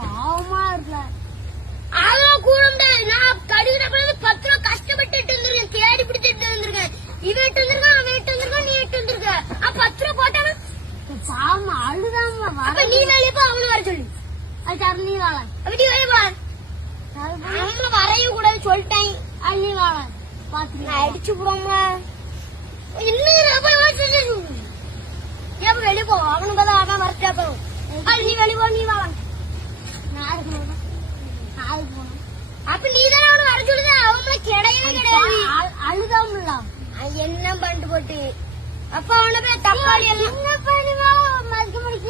பாவமா இருக்க அவன் கூட நான் கடிக்கிறப்ப 10 ரூபா கஷ்டப்பட்டு இருந்திருக்கேன், தேடி பிடிச்சிட்டு வந்திருக்கேன். இவன் எட்டு வந்திருக்கான், அவன் எட்டு வந்திருக்கான், நீ எட்டு வந்திருக்க. 10 ரூபா போட்டானா பாவமா அழுதாம நீ வேலையை போ, அவனு வர சொல்லு. அது சார் நீ வாழ அப்படி வேலை போ, அவங்கள வரையும் கூடாது சொல்லிட்டேன். அது நீ வாழ பாத்து அடிச்சு போடாம இன்னும் வெளியே போ, அவனுக்கு தான் அவன் வரட்டா போகும். அது நீ வெளியே போ, நீ வாழ நாளைக்கு போகணும். அப்ப நீ தானே அவனு வர சொல்லுத, அவங்கள கிடையவே கிடையாது. அழுதாமல என்ன பண்ணிட்டு போட்டு அப்ப அவனை போய் தப்பாளி என்ன பண்ணுவா மதிக்க முடிக்க